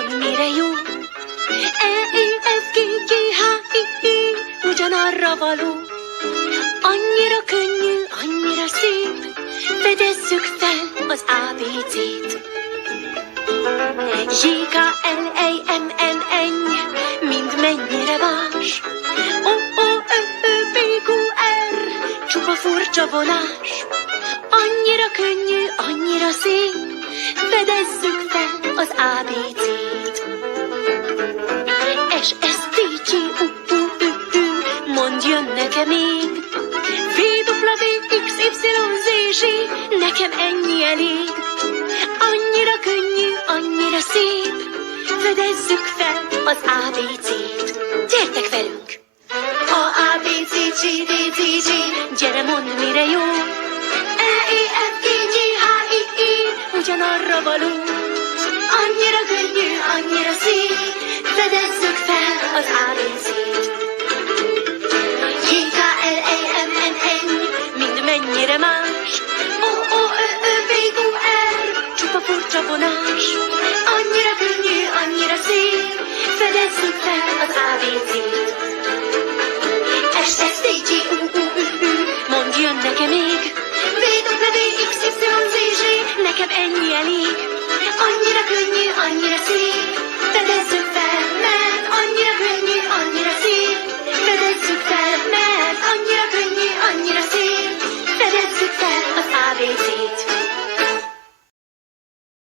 mond, mire jó. E, I, F, G, G, H, I, I, ugyanarra való. Annyira könnyű, annyira szép, fedezzük fel az ABC-t. J, K, L, M, N, N, mind mennyire más. O, O, Ö, Ö, P, Q, R, csupa furcsa vonás. Annyira könnyű, annyira szép, fedezzük fel az ABC-t. S, S, T, G, U, U, Ü, Ü, mondd, jön nekem még. V, W, X, Y, Z, Z, nekem ennyi elég. Annyira könnyű, annyira szép, fedezzük fel az ABC-t. Gyertek velünk! A, A, B, C, C, D, C, G, gyere mondd, mire jó. E, E, F, G, G, H, I, I, ugyanarra való. Annyira könnyű, annyira szép, fedezzük fel az ABC-t. J, K, L, M, N, N, mind mennyire más. O, O, Ö, Ö, P, Q, R, csupa furcsa vonás. Annyira könnyű, annyira szép, fedezzük fel az ABC-t. S, S, T, G, U, U, Ü, Ü, mondd, jön nekem még. V, W, X, Y, Z, Z, nekem ennyi elég. Annyira könnyű, annyira szép,